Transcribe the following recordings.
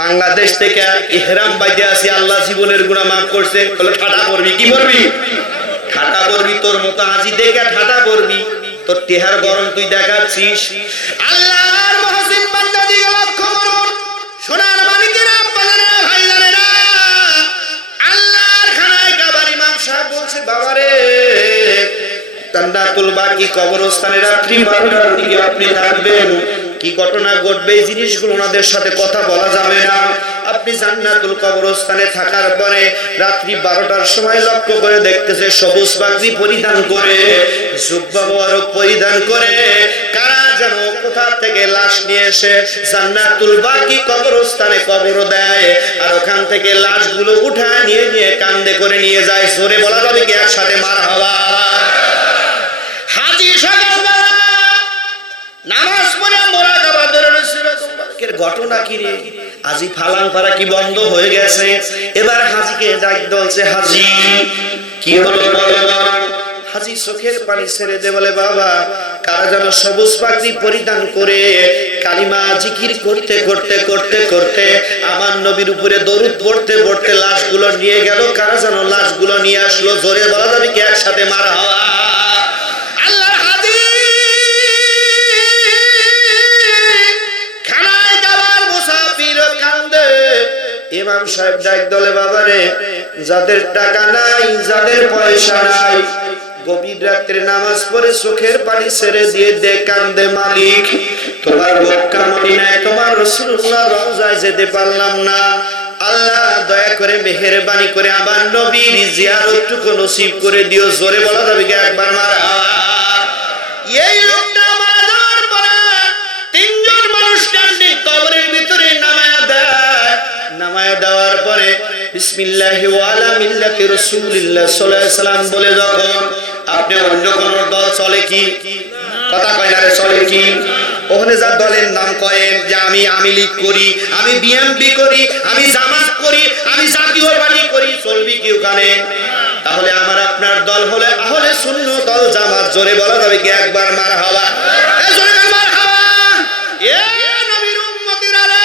বাংলাদেশ থেকে ইহরাম বাইতে আসি, আল্লাহ জীবনের গুনাহ মাফ করছে, বলে ঠাটা করবি, কি করবি? ঠাটা করবি। তোর মতো হাজি দেখে ঠাটা করবি, তোর টেহার গরম তুই দেখাচ্ছিস। আল্লাহর মুহসিন বান্দা দিকে লক্ষ্য করুন, সোনার মানিকেরা, বাজারের ভাইজানেরা, আল্লাহর খানায় কাবার ইমাম সাহেব বলছে, বাবারে জান্নাতুল বাকি কবরস্থানে রাত্রি 12টার দিকে আপনি থাকবেন। কি ঘটনা ঘটবে এই জিনিসগুলো ওনাদের সাথে কথা বলা যাবে না। আপনি জান্নাতুল কবরস্থানে থাকার পরে রাত্রি 12টার সময় লক্ষ্য করে দেখতেছে সবুজ পাগড়ি পরিধান করে, জুব্বা মোবারক পরিধান করে কারা যেন কোথা থেকে লাশ নিয়ে এসে জান্নাতুল বাকি কবরস্থানে কবর দেয়, আর ওখান থেকে লাশগুলো উঠায় নিয়ে নিয়ে কান্দে করে নিয়ে যায়। জোরে বলা যাবে কি একসাথে মারহাবা? হাজী সকালবেলা নামাজ পড়ে মোরাকাবা ধরে রয়েছিল। ঘটনা কি রে? হাজী ফালাং পারা কি বন্ধ হয়ে গেছে? এবার হাজীকে ডাক বলছে, হাজী কি হলো বলো। হাজী চোখের পানি ছেড়ে দে, বলে বাবা কারা যেন সবুজ পাগড়ি পরিধান করে কালিমা জিকির করতে করতে করতে করতে আমার নবীর উপরে দরুদ পড়তে পড়তে লাশগুলো নিয়ে গেল। কারা যেন লাশগুলো নিয়ে আসলো। জোরে বলা যাবে কি একসাথে মারহাবা? ইমাম সাহেব ডাক দলে, বাবারে যাদের টাকা নাই, যাদের পয়সা নাই, গভীর রাত্রে নামাজ পড়ে চোখের পানি ছেড়ে দিয়ে দে কান্দে, মালিক তোমার মক্কা মদিনায় তোমার রাসূলুল্লাহ রওজায় যেতে পারলাম না, আল্লাহ দয়া করে মেহেরবানি করে আমার নবীর জিয়ারতটুকু নসিব করে দিও। জোরে বলা যাবে কি একবার মারহাবা? এই লোকটা মারা যাওয়ার পরে তিনজন মানুষ কান্দে কবরের ভিতরে নামায়া দেয়। নামায়া দেওয়ার পরে বিসমিল্লাহি ওয়া আলা মিল্লাতি রাসূলিল্লাহ সাল্লাল্লাহু আলাইহি সাল্লাম বলে যখন আপনি অন্য কোন দল চলে কি কথা কয় না রে, চলে কি? ওখানে যা দলের নাম কয়েন যে আমি আওয়ামী লীগ করি, আমি বিএনপি করি, আমি জামাত করি, আমি জাতীয় পার্টি করি, চলবি কি ওখানে? তাহলে আমার আপনার দল হলে আহলে সুন্নাত দল জামাত। জোরে বলা যাবে কি একবার মারহাবা? এই জোরে মারহাবা। এ নবীর উম্মতির আলে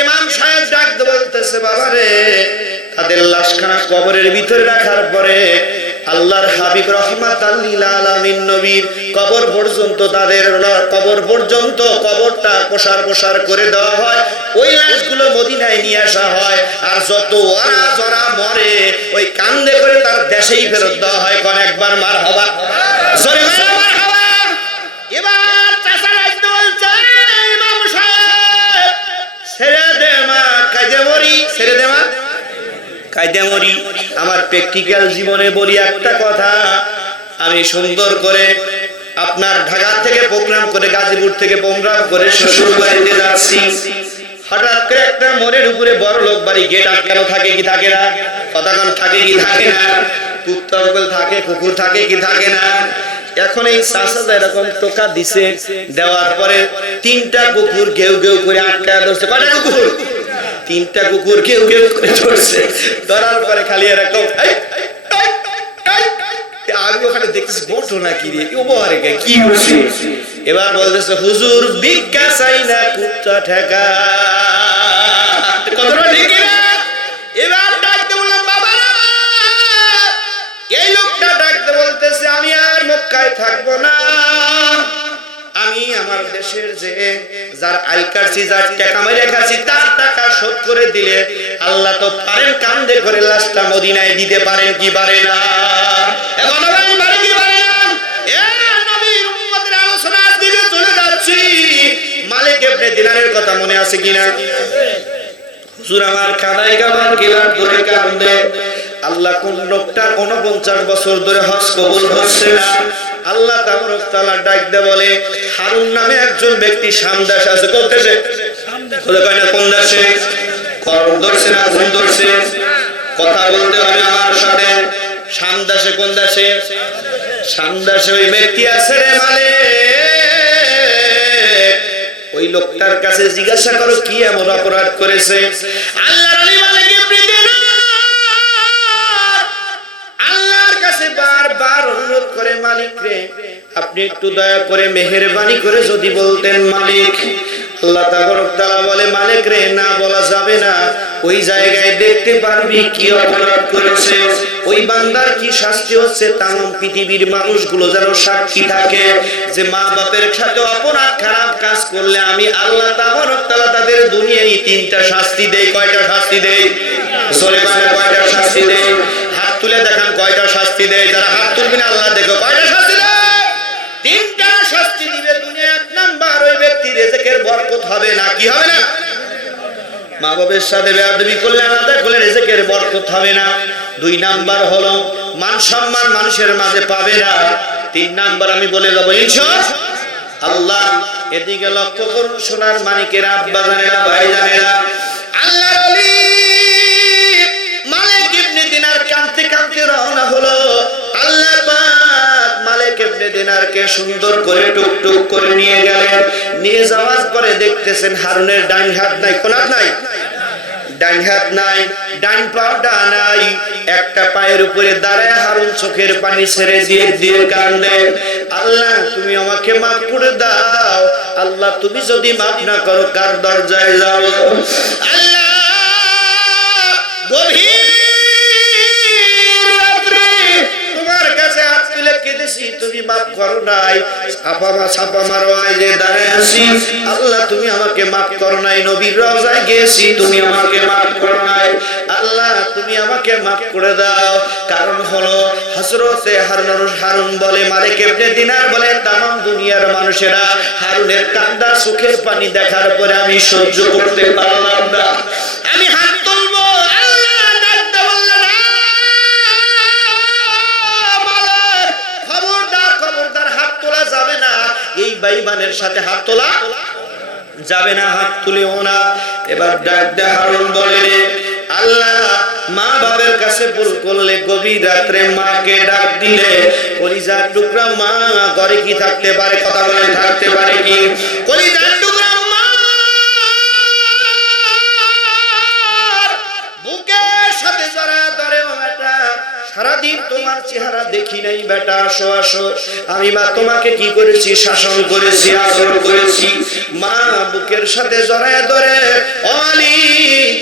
ইমাম সাহেব ডাক বলতেছে, বাবারে তাদের লাশখানা কবরের ভিতরে রাখার পরে আল্লাহর হাবিব রাহমাতাল লিল আলামিন নবীর কবর পর্যন্ত, তাদের কবর পর্যন্ত কবরটা প্রসার প্রসার করে দেওয়া হয়। ওই লাশগুলো মদিনায় নিয়ে আসা হয়, আর যত ওরা জরা মরে ওই কান্দে করে তার দেশেই ফেরত দেওয়া হয়। কোন একবার মারহাবা? জোরে মারহাবা। এবার চাচা রাইতে বলছে, ইমাম সাহেব ছেড়ে দে মা, কাজে মরি, ছেড়ে দে মা, কাজে মরি। আমার প্র্যাকটিক্যাল জীবনে বলি একটা কথা, আমি সুন্দর করে আপনার ঢাকা থেকে প্রোগ্রাম করে, গাজীপুর থেকে প্রোগ্রাম করে শ্বশুর বাড়িতে যাচ্ছি। হঠাৎ করে একটা মোড়ের উপরে বড় লোক বাড়ি, গেট আটকানো থাকে কি থাকে না? কতক্ষণ থাকে কি থাকে না? কুত্তা থাকে, কুকুর থাকে কি থাকে না? এখন এই চাষা এরকম টোকা দিছে, দেওয়ার পরে তিনটা কুকুর ঘেউ ঘেউ করে আটকা ধরছে। কয়টা কুকুর? তিনটা কুকুর ঘেউ ঘেউ করে ধরছে। ধরার পরে খালি এরকম, আমি ওখানে দেখতেছি ঘটনা কি রে, কি হচ্ছে? এবার বলতেছে, হুজুর ভিক্ষা চাই না, কুত্তা ঠেকা। কতটা ঠিক না? এবার ডাকতে বললাম, বাবা এই লোকটা ডাকতে বলতেছে, আমি আর মক্কায় থাকবো না, আমি আমার দেশের যে যার আই কাটছি, যার টাকা মেরে খাচ্ছি, তার টাকা শোধ করে দিলে আল্লাহ তো পারেন কান্দে করে লাশটা মদিনায় দিতে পারেন কি পারে না? এখন পারে কি পারে না? এ নবীর উম্মতের আলোচনার দিকে চলে যাচ্ছি। মালিক ইবনে দিনারের কথা মনে আছে কিনা? হুজুর আমার কাদায় গাবার গেলাম ধরে কান্দে, আল্লাহ কোন লোকটা 49 বছর ধরে হজ কবুল হচ্ছে না। আল্লাহ তাবারক তাআলা ডাক দে বলে, হারুন নামে একজন ব্যক্তি শাম দেশে আছে। কোন দেশে? বলে কয় না কোন দেশে? করম ধরছে না ঘুম ধরছে? কথা বলতে হবে আমার সাথে। শাম দেশে কোন দেশে? শাম দেশে ওই ব্যক্তি আছে রে মালিক। ওই লোকটার কাছে জিজ্ঞাসা করো কি এমন অপরাধ করেছে। আল্লাহর আলী মালিক ইবনে দিনার আল্লাহর কাছে বারবার অনুরোধ করে, মালিক রে, আপনি একটু দয়া করে মেহেরবানি করে যদি বলতেন মালিক। আল্লাহ তাআলা বলে, মালিক রে, না বলা যাবে না। ওই জায়গায় দেখতে পারবি কি অপরাধ করেছে, ওই বান্দার কি শাস্তি হচ্ছে। তাম পৃথিবীর মানুষগুলো যেন সাক্ষী থাকে যে মা বাপের সাথে অপরাধ খারাপ কাজ করলে আমি আল্লাহ তাআলা তাদের দুনিয়ায় তিনটা শাস্তি দেই। কয়টা শাস্তি দেই? জোরে বলেন, কয়টা শাস্তি দেই? হাত তুলে দেখান কয়টা শাস্তি দেয়। যারা হাত তুলবেন আল্লাহ দেখো কয়টা শাস্তি দেয়। তিনটা শাস্তি দিবে দুনিয়া। এক নাম্বার, ওই ব্যক্তির রিজিকের বরকত হবে না। কি হবে না? মা বাবার সাথে বেয়াদবি করলে, আলাদা করলে রিজিকের বরকত হবে না। দুই নাম্বার হলো মান সম্মান মানুষের মাঝে পাবে না। তিন নাম্বার আমি বলে দেবো ইনশাআল্লাহ। এদিকে লক্ষ্য করুন সোনার মানিকেরা, আব্বা জানেরা, ভাই জানেরা, আল্লাহর ওলি মালিক ইবনে দিনার কাঁদতে কাঁদতে রওনা হলো। আল্লাহ পাক মালিক ইবনে দিনারকে সুন্দর করে টুকটুক করে নিয়ে গেলেন। নিয়ে যাওয়ার পরে দেখতেছেন হারুনের ডান হাত নাই। কোন হাত নাই? ডান হাত নাই, ডান পাটা নাই। একটা পায়ের উপরে দাঁড়ায় হারুন চোখের পানি ছেড়ে দিয়ে দিয়ে কান্দে, আল্লাহ তুমি আমাকে মাফ করে দাও। আল্লাহ তুমি যদি মাফ না করো কার দরজায় যাও? আল্লাহ গভীর রাত্রে তোমার কাছে হাত তুলে কেঁদেছি, তুমি মাফ করো নাই। ছাপা মারো যে দাঁড়ায় আছি, আল্লাহ তুমি আমাকে মাফ করো নাই। নবীর রওজায় গেছি, তুমি আমাকে মাফ করো নাই। আল্লাহ তুমি আমাকে মাফ করে দাও। কারণ হলো হযরতে হারুন বলে, মালিক ইবনে দিনার বলে, তাম দুনিয়ার মানুষেরা হারুনের কান্না চোখের পানি দেখার পরে আমি সহ্য করতে পারলাম না। আমি হাত তুলবো, আল্লাহ ডাকতে বললেন, মালিক খবরদার হাত তোলা যাবে না। এই বেঈমানের সাথে হাত তোলা যাবে না, হাত তুলেও না। এবার ডাক দে হারুন বলে, আল্লাহ মা বাবার কাছে ভুল করলে, গভীর রাত্রে মাকে ডাক দিলে, কলিজার টুকরা মা ঘরে কি থাকতে পারে? কথা বলে, থাকতে পারে কি? কলিজার টুকরা মা বুকের সাথে জড়ায় ধরে, ও বেটা সারাদিন তোমার চেহারা দেখি নাই বেটা, আসো আসো। আমি মা তোমাকে কি করেছি? শাসন করেছি, আদর করেছি। মা বুকের সাথে জড়ায় ধরে, অলি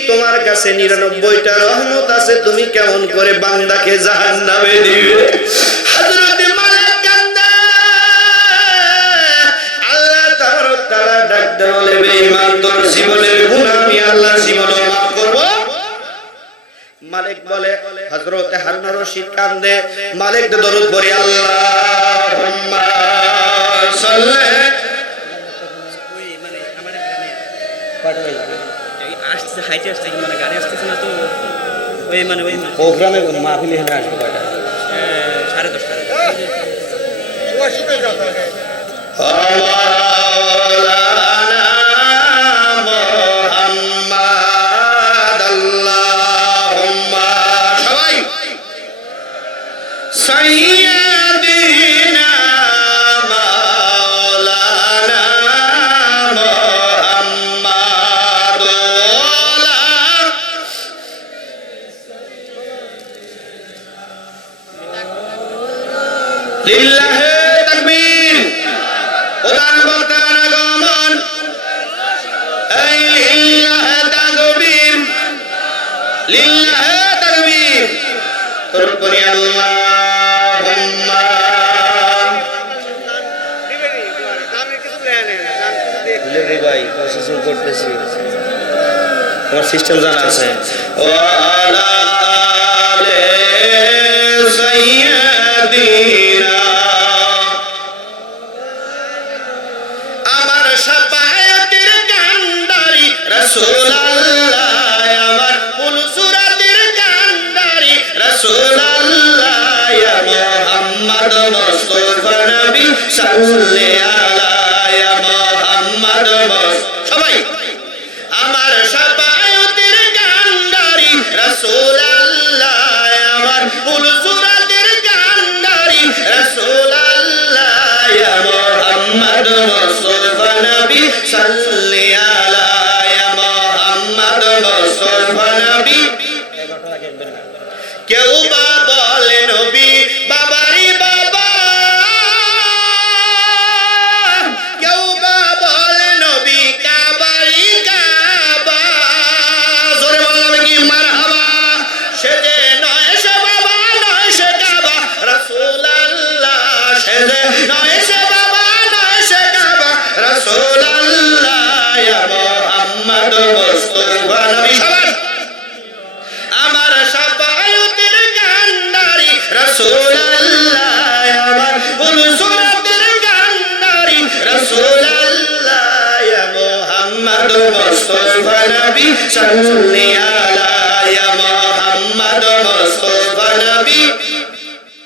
তোমার কাছে 99টা রহমত আছে, তুমি কেমন করে বান্দাকে জাহান্নামে দিবে? হযরতে মালিক কান্দে। আল্লাহ তাআলা ডাক দেন, বলে বেঈমান তোর জীবনের গুনাহ আমি আল্লাহ জীবনে মাফ করব। মালিক বলে, হযরতে হারুন রশিদ কান্দে। মালিক দরুদ পড়ে, আল্লাহুম্মা সাল্লি। ওই মানে আমাদের গ্রামে পাঠাই এই আসছে, হাইটে আসছে, মানে গাড়ি আসতেছে না তো, ওই মানে ওই প্রোগ্রামে মাহফিলে এখানে আসবে কয়টা? 10:30। ওই শুনে যাও তাহলে। সাইয়্যিদিনা মাওলানা মুহাম্মাদ লিল্লাহি তাকবীর। ওদান বলতান আগমন, এই লিল্লাহি তাকবীর, লিল্লাহি তাকবীর। তোরপরে আল্লাহুম্মা লে ভাই প্রসেসিং করতেছি, তোমার সিস্টেম জানা আছে। ওয়া আলা আলি সাইয়্যিদিনা, আমার শাফায়াতের কান্ডারি রাসূলুল্লাহ, আমার ফুলসুরাতের কান্ডারি রাসূলুল্লাহ, ইয়া মুহাম্মদ মুস্তাফা নবী সাল্লি আলা, ইয়া মুহাম্মদ সবাই, আমার শাফায়াতের কান্ডারি রাসূলুল্লাহ, আমার ফুলসুরাতের কান্ডারি রাসূলুল্লাহ, ইয়া মুহাম্মদ মুস্তাফা নবী সাল্লি আলা, ইয়া মুহাম্মদ মুস্তাফা নবী। কেউ বা বলে নবী বাবারি বাবা, যে নয় সে বাবা নয় সে কাবা রাসূলুল্লাহ ইয়া মুহাম্মদ মুস্তাফা নবী সবার আমার শাফায়াতের কান্ডারি রাসূলুল্লাহ আমার বুলসুরাতের কান্ডারি রাসূলুল্লাহ ইয়া মুহাম্মদ মুস্তাফা নবী সাল্লি আলা ইয়া মুহাম্মদ মুস্তাফা নবী